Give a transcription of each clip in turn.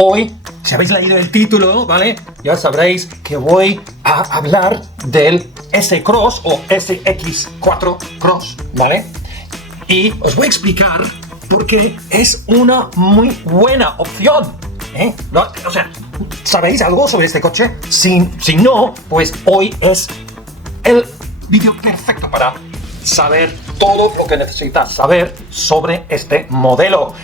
hoy, si habéis leído el título, ¿vale? Ya sabréis que voy a hablar del S-Cross o SX4 Cross, ¿vale? Y os voy a explicar por qué es una muy buena opción, ¿eh? No, o sea, ¿sabéis algo sobre este coche? Si no, pues hoy es el vídeo perfecto para saber todo lo que necesitas saber sobre este modelo.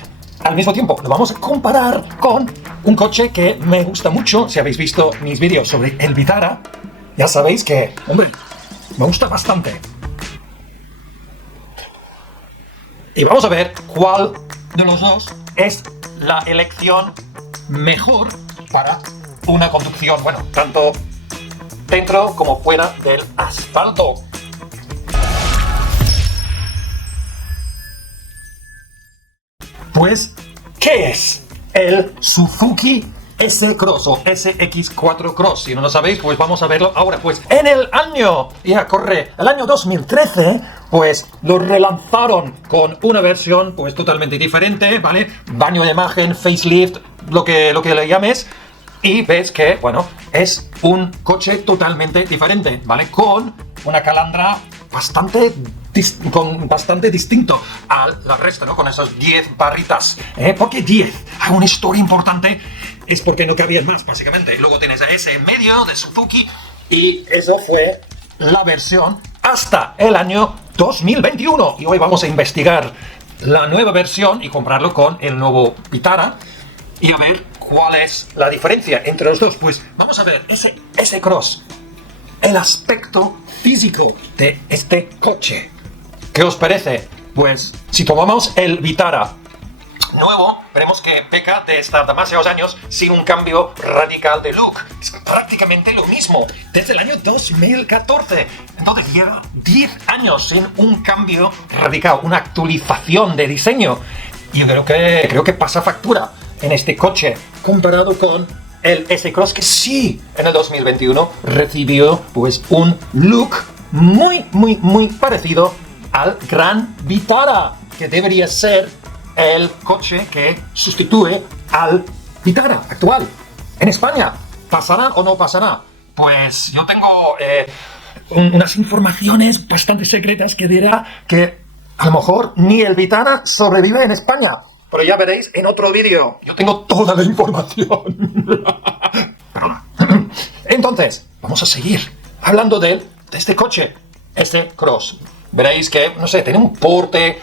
Al mismo tiempo, lo vamos a comparar con un coche que me gusta mucho. Si habéis visto mis vídeos sobre el Vitara, ya sabéis que, hombre, me gusta bastante. Y vamos a ver cuál de los dos es la elección mejor para una conducción, bueno, tanto dentro como fuera del asfalto. Pues, ¿qué es el Suzuki S-Cross o SX4 Cross? Si no lo sabéis, pues vamos a verlo ahora. Pues en el año 2013, pues lo relanzaron con una versión pues totalmente diferente, ¿vale? Baño de imagen, facelift, lo que le llames. Y ves que, bueno, es un coche totalmente diferente, ¿vale? Con una calandra bastante distinto al resto, ¿no? Con esas 10 barritas. ¿Por qué 10? Una historia importante es porque no cabían más, básicamente. Luego tienes a ese en medio de Suzuki y eso fue la versión hasta el año 2021. Y hoy vamos a investigar la nueva versión y comprarlo con el nuevo Vitara y a ver cuál es la diferencia entre los dos. Pues vamos a ver ese S-Cross, el aspecto físico de este coche. ¿Qué os parece? Pues si tomamos el Vitara nuevo, veremos que peca de estar demasiados años sin un cambio radical de look. Es prácticamente lo mismo desde el año 2014. Entonces lleva 10 años sin un cambio radical, una actualización de diseño. Y yo creo que pasa factura en este coche comparado con el S-Cross, que sí en el 2021 recibió pues un look muy parecido al Gran Vitara, que debería ser el coche que sustituye al Vitara actual. En España, ¿pasará o no pasará? Pues yo tengo unas informaciones bastante secretas que dirá que a lo mejor ni el Vitara sobrevive en España. Pero ya veréis en otro vídeo. Yo tengo toda la información. Entonces, vamos a seguir hablando de este coche, este Cross. Veréis que, no sé, tiene un porte,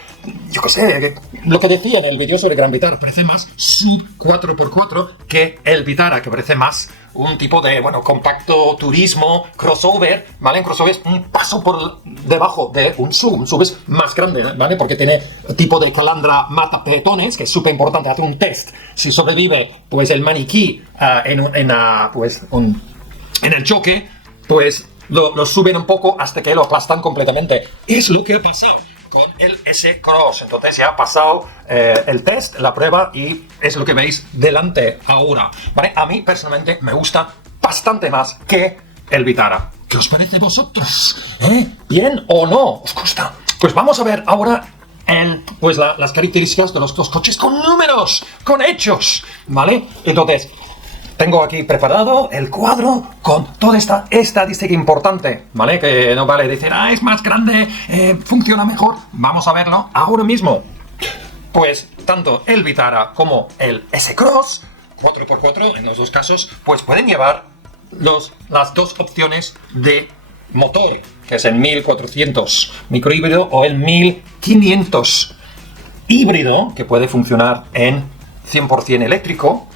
yo qué sé, lo que decía en el vídeo sobre el Gran Vitara, parece más sub 4x4 que el Vitara, que parece más un tipo de, bueno, compacto turismo, crossover, ¿vale? En crossover es un paso por debajo de un SUV es más grande, ¿vale? Porque tiene tipo de calandra mata peatones, que es súper importante, hacer un test. Si sobrevive, pues, el maniquí en el choque, pues lo suben un poco hasta que lo aplastan completamente. Es lo que ha pasado con el S-Cross. Entonces ya ha pasado el test, la prueba, y es lo que veis delante ahora, ¿vale? A mí personalmente me gusta bastante más que el Vitara. ¿Qué os parece a vosotros? ¿Bien o no? ¿Os gusta? Pues vamos a ver ahora pues las características de los dos coches con números, con hechos, ¿vale? Entonces, tengo aquí preparado el cuadro con toda esta estadística importante, ¿vale? Que no vale decir, es más grande, funciona mejor. Vamos a verlo ahora mismo. Pues tanto el Vitara como el S-Cross, 4x4 en los dos casos, pues pueden llevar las dos opciones de motor, que es el 1400 microhíbrido o el 1500 híbrido, que puede funcionar en 100% eléctrico.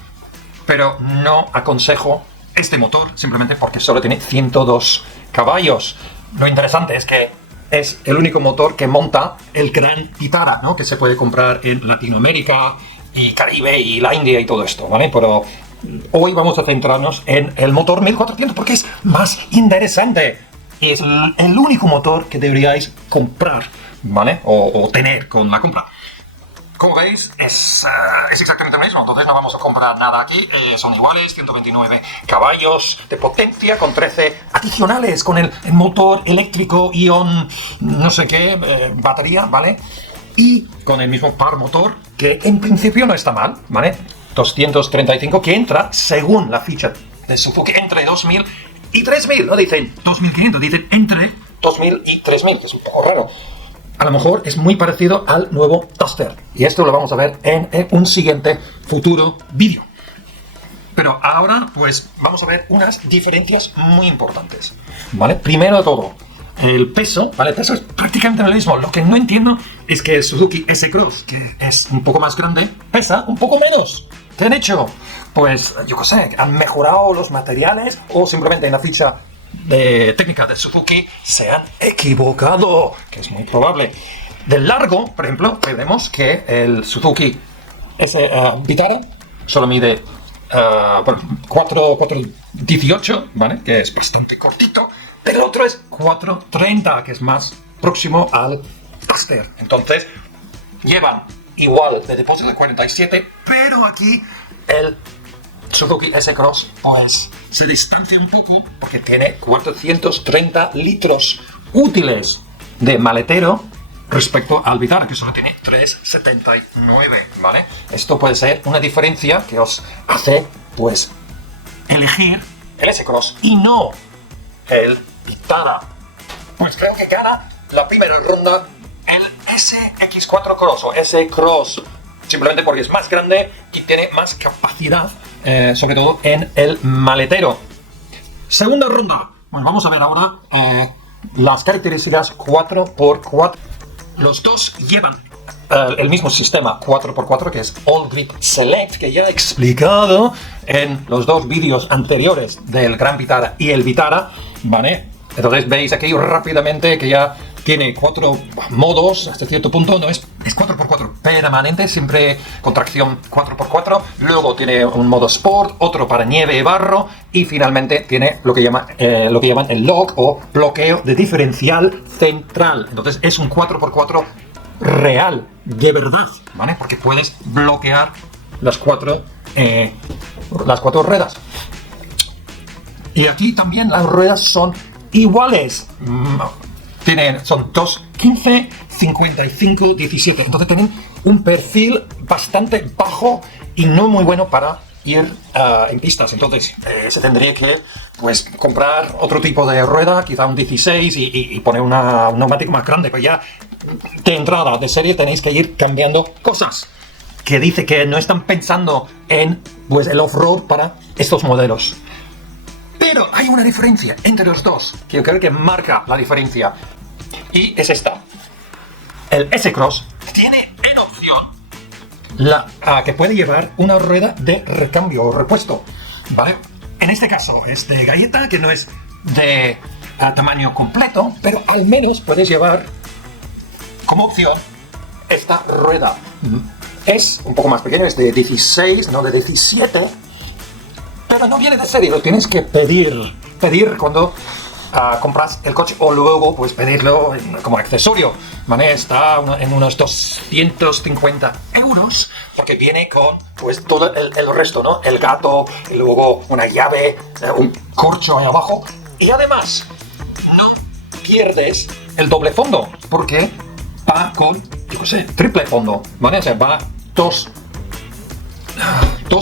Pero no aconsejo este motor simplemente porque solo tiene 102 caballos. Lo interesante es que es el único motor que monta el Gran Vitara, ¿no? Que se puede comprar en Latinoamérica y Caribe y la India y todo esto, ¿vale? Pero hoy vamos a centrarnos en el motor 1400 porque es más interesante. Es el único motor que deberíais comprar, ¿vale? O tener con la compra. Como veis, es exactamente lo mismo, entonces no vamos a comprar nada aquí, son iguales, 129 caballos de potencia con 13 adicionales con el motor eléctrico ion no sé qué, batería, ¿vale? Y con el mismo par motor, que en principio no está mal, ¿vale? 235, que entra, según la ficha de Suzuki, entre 2.000 y 3.000. No dicen 2.500, dicen entre 2.000 y 3.000, que es un poco raro. A lo mejor es muy parecido al nuevo Duster. Y esto lo vamos a ver en un siguiente futuro vídeo. Pero ahora, pues, vamos a ver unas diferencias muy importantes, ¿vale? Primero de todo, el peso, ¿vale? El peso es prácticamente lo mismo. Lo que no entiendo es que el Suzuki S-Cross, que es un poco más grande, pesa un poco menos. ¿Qué han hecho? Pues, yo qué sé, han mejorado los materiales o simplemente en la ficha de técnica de Suzuki se han equivocado, que es muy probable. Del largo, por ejemplo, vemos que el Suzuki Vitara solo mide 4,18, ¿vale? Que es bastante cortito. El otro es 4,30, que es más próximo al Duster. Entonces, llevan igual de depósito de 47, pero aquí el Suzuki S-Cross pues se distancia un poco porque tiene 430 litros útiles de maletero respecto al Vitara, que solo tiene 379, ¿vale? Esto puede ser una diferencia que os hace, pues, elegir el S-Cross y no el Vitara. Pues creo que gana la primera ronda el SX4 Cross o S-Cross, simplemente porque es más grande y tiene más capacidad, sobre todo en el maletero. Segunda ronda. Bueno, vamos a ver ahora las características 4x4. Los dos llevan el mismo sistema 4x4, que es All Grip Select, que ya he explicado en los dos vídeos anteriores del Gran Vitara y el Vitara, ¿vale? Entonces veis aquí rápidamente que ya tiene 4 modos, hasta cierto punto no es 4x4 permanente, siempre con tracción 4x4, luego tiene un modo Sport, otro para nieve y barro, y finalmente tiene lo que llaman el lock o bloqueo de diferencial central. Entonces es un 4x4 real, de verdad, ¿vale? Porque puedes bloquear las cuatro ruedas. Y aquí también las ruedas son iguales. Son 2.15, 55, 17. Entonces tienen un perfil bastante bajo y no muy bueno para ir en pistas. Entonces se tendría que pues comprar otro tipo de rueda, quizá un 16 y poner un neumático más grande. Pero ya de entrada, de serie, tenéis que ir cambiando cosas. Que dice que no están pensando en pues el off-road para estos modelos. Pero hay una diferencia entre los dos, que yo creo que marca la diferencia. Y es esta. El S-Cross tiene en opción que puede llevar una rueda de recambio o repuesto, ¿vale? En este caso es de galleta, que no es de tamaño completo, pero al menos puedes llevar como opción esta rueda. Es un poco más pequeño, es de 16, no de 17, pero no viene de serie, lo tienes que pedir cuando compras el coche o luego pues pedirlo como accesorio, ¿vale? Está en unos 250 euros porque viene con pues todo el resto, ¿no? El gato, y luego una llave, un corcho ahí abajo, y además no pierdes el doble fondo porque va con, yo qué sé, triple fondo, ¿vale? O sea, va dos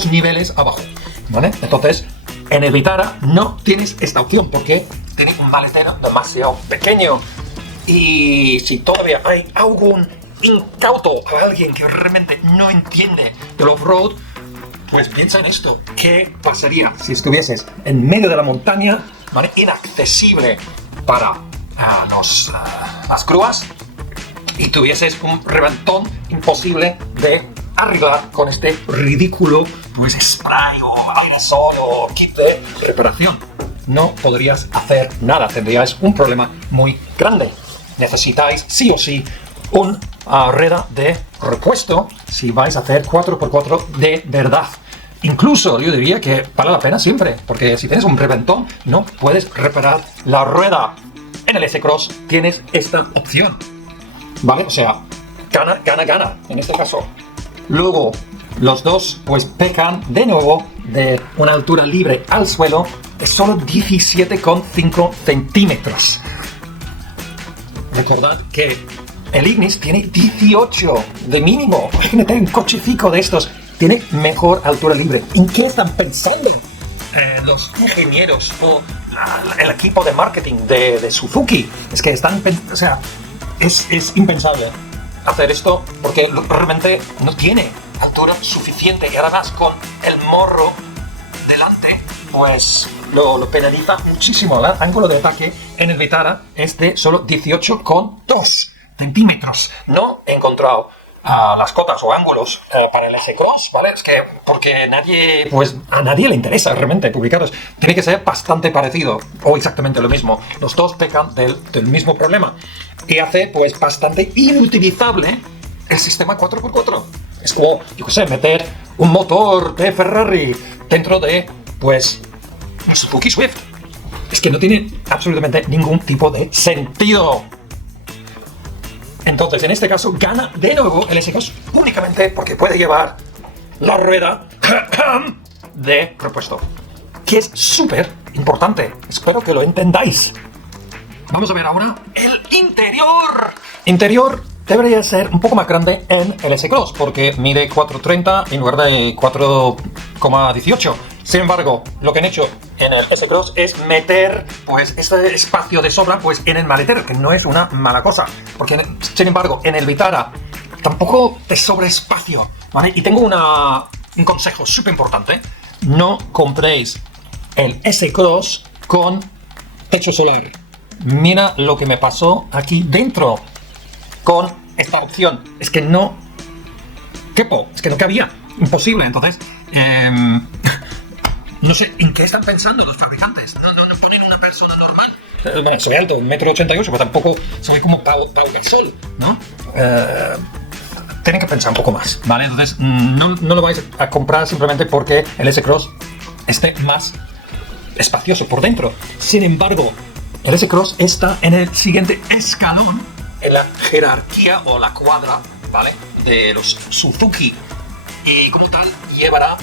niveles abajo, ¿vale? Entonces, en el Vitara no tienes esta opción porque tiene un maletero demasiado pequeño. Y si todavía hay algún incauto o alguien que realmente no entiende del off-road, pues piensa en esto. ¿Qué pasaría si estuvieses en medio de la montaña, ¿vale? Inaccesible para las grúas y tuvieses un reventón imposible de arreglar con este ridículo pues spray o aerosol o kit de reparación? No podrías hacer nada, tendríais un problema muy grande. Necesitáis sí o sí una rueda de repuesto si vais a hacer 4x4 de verdad. Incluso yo diría que vale la pena siempre, porque si tienes un reventón no puedes reparar la rueda. En el S-Cross tienes esta opción, ¿vale? O sea, gana en este caso. Luego, los dos pues pecan de nuevo de una altura libre al suelo de solo 17,5 centímetros. Recordad que el Ignis tiene 18 de mínimo. Imagínate un cochecico de estos tiene mejor altura libre. ¿En qué están pensando los ingenieros o el equipo de marketing de Suzuki? Es que están, o sea, es impensable hacer esto porque realmente no tiene altura suficiente y además con el morro delante pues lo penaliza muchísimo. El ángulo de ataque en el Vitara es de solo 18,2 centímetros. No he encontrado las cotas o ángulos para el S-Cross, ¿vale? Es que porque a nadie le interesa realmente publicarlos. Tiene que ser bastante parecido o exactamente lo mismo. Los dos pecan del mismo problema y hace pues bastante inutilizable el sistema 4x4. Es como, yo qué sé, meter un motor de Ferrari dentro de pues un Suzuki Swift. Es que no tiene absolutamente ningún tipo de sentido. Entonces, en este caso, gana de nuevo el S-Cross únicamente porque puede llevar la rueda de repuesto, que es súper importante. Espero que lo entendáis. Vamos a ver ahora el interior. Interior debería ser un poco más grande en el S-Cross porque mide 4,30 en lugar de 4,18. Sin embargo, lo que han hecho en el S-Cross es meter pues este espacio de sobra pues en el maletero, que no es una mala cosa, porque sin embargo en el Vitara tampoco te sobra espacio, ¿vale? Y tengo un consejo súper importante: no compréis el S-Cross con techo solar. Mira lo que me pasó aquí dentro con esta opción. Es que no quepo, es que no cabía, imposible. Entonces no sé en qué están pensando los fabricantes. No ponen una persona normal. Bueno, soy alto, 1,88 m, pero tampoco soy como Pau Gasol, ¿no? Tienen que pensar un poco más, ¿vale? Entonces, no lo vais a comprar simplemente porque el S-Cross esté más espacioso por dentro. Sin embargo, el S-Cross está en el siguiente escalón en la jerarquía o la cuadra, ¿vale?, de los Suzuki. Y como tal, llevará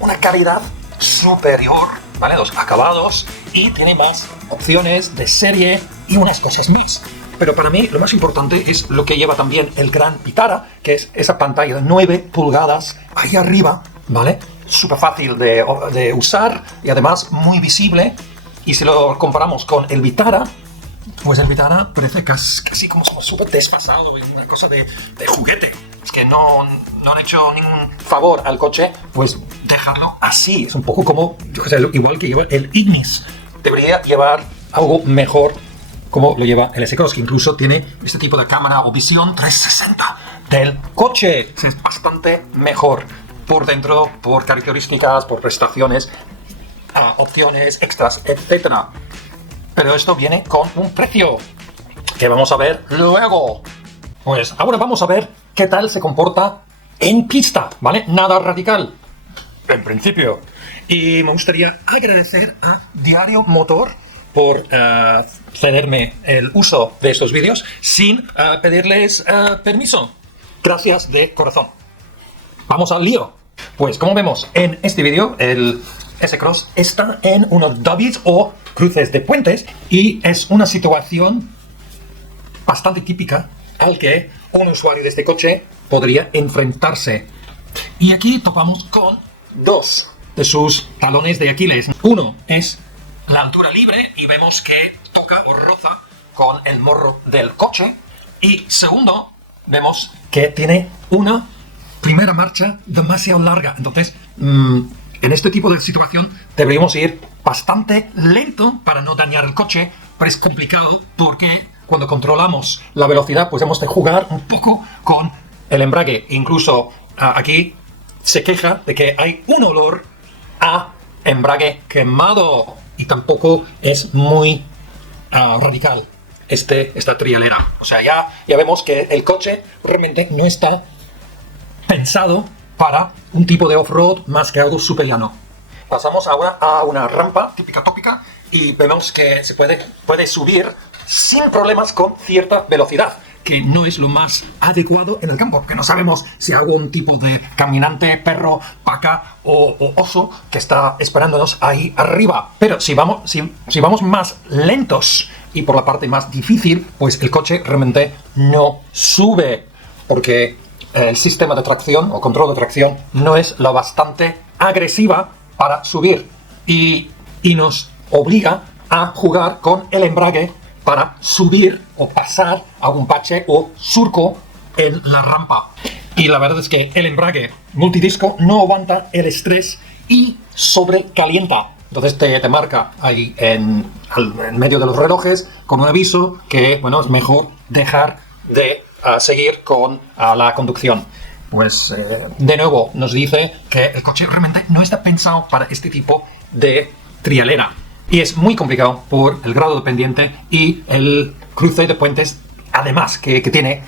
una calidad superior, ¿vale? Los acabados, y tiene más opciones de serie y unas cosas más. Pero para mí lo más importante es lo que lleva también el Gran Vitara, que es esa pantalla de 9 pulgadas ahí arriba, ¿vale? Súper fácil de usar y además muy visible. Y si lo comparamos con el Vitara, pues el Vitara parece casi como súper desfasado y una cosa de juguete. Es que no han hecho ningún favor al coche, pues dejarlo así. Es un poco como, yo qué sé, igual que lleva el Ignis. Debería llevar algo mejor como lo lleva el S-Cross, que incluso tiene este tipo de cámara o visión 360 del coche. Es bastante mejor por dentro, por características, por prestaciones, opciones extras, etc. Pero esto viene con un precio que vamos a ver luego. Pues ahora vamos a ver qué tal se comporta en pista, ¿vale? Nada radical, en principio. Y me gustaría agradecer a Diario Motor por cederme el uso de estos vídeos sin pedirles permiso. Gracias de corazón. Vamos al lío. Pues como vemos en este vídeo, el S-Cross está en unos dobbies o cruces de puentes y es una situación bastante típica al que un usuario de este coche podría enfrentarse. Y aquí topamos con dos de sus talones de Aquiles. Uno es la altura libre y vemos que toca o roza con el morro del coche. Y segundo, vemos que tiene una primera marcha demasiado larga. Entonces, en este tipo de situación deberíamos ir bastante lento para no dañar el coche, pero es complicado porque cuando controlamos la velocidad pues hemos de jugar un poco con el embrague. Incluso aquí se queja de que hay un olor a embrague quemado y tampoco es muy radical esta trialera. O sea, ya vemos que el coche realmente no está pensado para un tipo de off-road más que algo súper llano. Pasamos ahora a una rampa típica tópica y vemos que se puede subir sin problemas con cierta velocidad, que no es lo más adecuado en el campo, porque no sabemos si hay algún tipo de caminante, perro, vaca o oso que está esperándonos ahí arriba. Pero si vamos más lentos y por la parte más difícil, pues el coche realmente no sube, porque el sistema de tracción o control de tracción no es lo bastante agresiva para subir y nos obliga a jugar con el embrague para subir o pasar algún bache o surco en la rampa. Y la verdad es que el embrague multidisco no aguanta el estrés y sobrecalienta. Entonces te marca ahí en medio de los relojes con un aviso que, bueno, es mejor dejar de seguir con la conducción. Pues de nuevo nos dice que el coche realmente no está pensado para este tipo de trialera. Y es muy complicado por el grado de pendiente y el cruce de puentes, además que tiene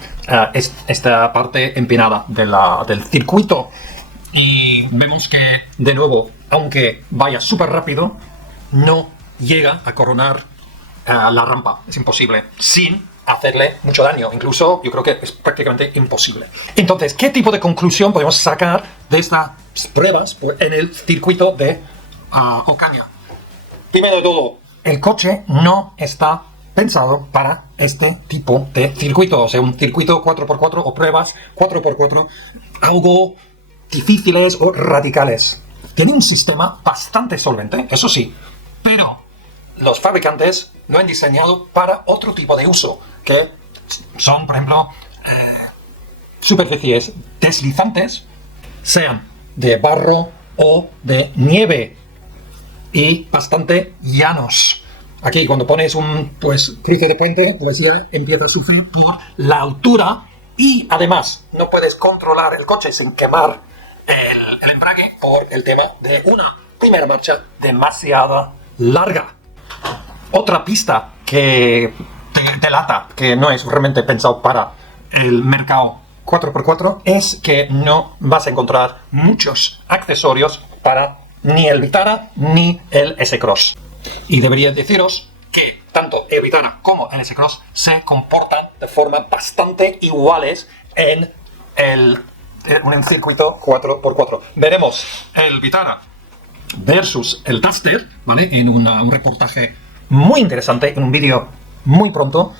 esta parte empinada del circuito. Y vemos que, de nuevo, aunque vaya súper rápido, no llega a coronar la rampa. Es imposible, sin hacerle mucho daño. Incluso yo creo que es prácticamente imposible. Entonces, ¿qué tipo de conclusión podemos sacar de estas pruebas en el circuito de Ocaña? Primero de todo, el coche no está pensado para este tipo de circuito. O sea, un circuito 4x4 o pruebas 4x4, algo difíciles o radicales. Tiene un sistema bastante solvente, eso sí, pero los fabricantes lo han diseñado para otro tipo de uso, que son, por ejemplo, superficies deslizantes, sean de barro o de nieve, y bastante llanos. Aquí, cuando pones un cruce de puente, pues ya empieza a sufrir por la altura y además no puedes controlar el coche sin quemar el embrague por el tema de una primera marcha demasiado larga. Otra pista que te delata que no es realmente pensado para el mercado 4x4 es que no vas a encontrar muchos accesorios para ni el Vitara ni el S-Cross. Y debería deciros que tanto el Vitara como el S-Cross se comportan de forma bastante iguales en un circuito 4x4. Veremos el Vitara versus el Duster, ¿vale? En un reportaje muy interesante, en un vídeo muy pronto,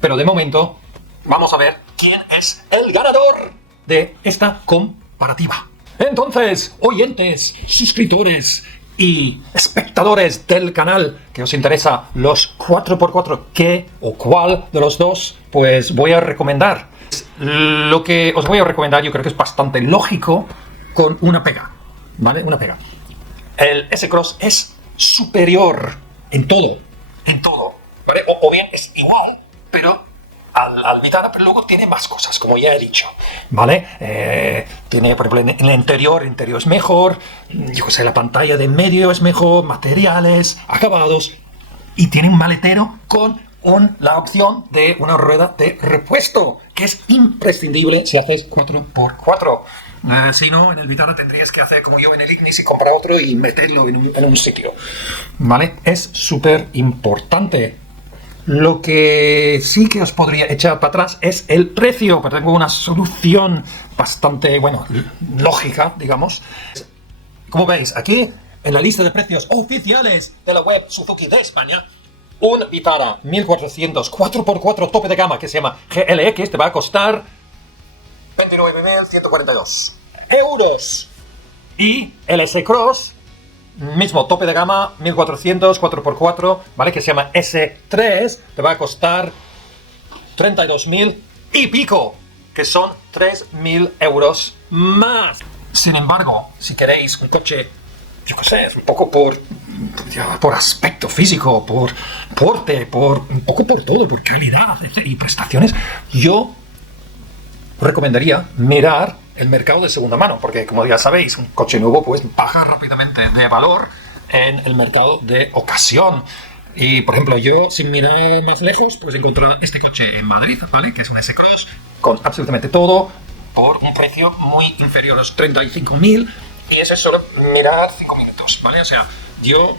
pero de momento vamos a ver quién es el ganador de esta comparativa. Entonces, oyentes, suscriptores y espectadores del canal que os interesa los 4x4, ¿qué o cuál de los dos? Pues voy a recomendar. Lo que os voy a recomendar yo creo que es bastante lógico, con una pega, ¿vale? Una pega. El S-Cross es superior en todo, ¿vale? O bien es igual, pero al Vitara, pero luego tiene más cosas, como ya he dicho, ¿vale? Tiene, por ejemplo, en el interior es mejor, yo qué sé, la pantalla de en medio es mejor, materiales, acabados, y tiene un maletero con la opción de una rueda de repuesto, que es imprescindible si haces 4x4. Si no, en el Vitara tendrías que hacer como yo en el Ignis y comprar otro y meterlo en un sitio, ¿vale? Es súper importante. Lo que sí que os podría echar para atrás es el precio, pero tengo una solución bastante, lógica, digamos. Como veis, aquí en la lista de precios oficiales de la web Suzuki de España, un Vitara 1400 4x4 tope de gama que se llama GLX te va a costar 29.142 euros. Y el S-Cross, mismo tope de gama, 1400 4x4, ¿vale? Que se llama S3, te va a costar 32.000 y pico, que son 3.000 euros más. Sin embargo, si queréis un coche, yo qué sé, un poco por aspecto físico, por porte, un poco por todo, por calidad y prestaciones, yo recomendaría mirar el mercado de segunda mano, porque como ya sabéis, un coche nuevo pues baja rápidamente de valor en el mercado de ocasión. Y por ejemplo, yo sin mirar más lejos pues he encontrado este coche en Madrid, ¿vale? Que es un S-Cross con absolutamente todo por un precio muy inferior a los 35.000, y eso es solo mirar 5 minutos, ¿vale? O sea, yo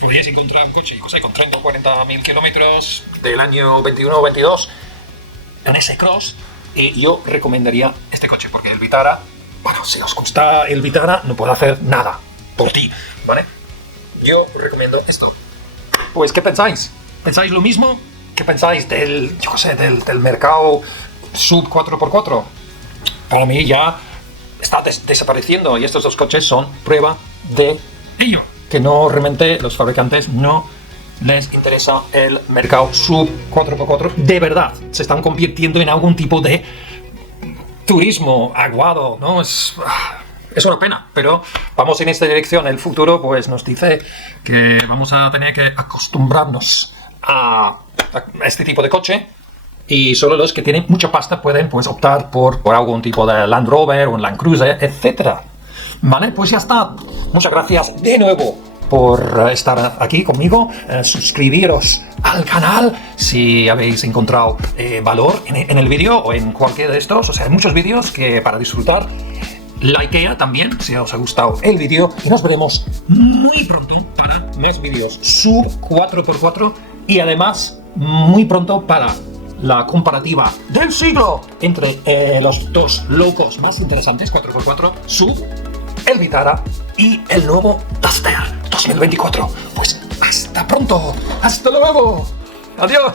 podríais encontrar un coche, yo sé, con 30 o 40.000 kilómetros del año 21 o 22 en S-Cross. Yo recomendaría este coche, porque el Vitara, si os gusta el Vitara, no puedo hacer nada por ti, ¿vale? Yo recomiendo esto. Pues, ¿qué pensáis? ¿Pensáis lo mismo? ¿Qué pensáis del mercado sub 4x4? para mí ya está desapareciendo, y estos dos coches son prueba de ello, que no realmente los fabricantes no les interesa el mercado sub 4x4 de verdad. Se están convirtiendo en algún tipo de turismo aguado, ¿no? Es una pena, pero vamos en esta dirección. El futuro pues nos dice que vamos a tener que acostumbrarnos a este tipo de coche, y solo los que tienen mucha pasta pueden pues optar por algún tipo de Land Rover o un Land Cruiser, etc. Vale, pues ya está. Muchas gracias de nuevo por estar aquí conmigo. Suscribiros al canal si habéis encontrado valor en el vídeo o en cualquiera de estos. O sea, hay muchos vídeos que para disfrutar. Likeea también si os ha gustado el vídeo, y nos veremos muy pronto para más vídeos sub 4x4, y además muy pronto para la comparativa del siglo entre los dos locos más interesantes 4x4, sub, el Vitara y el nuevo Duster 2024. Pues hasta pronto, hasta luego, adiós.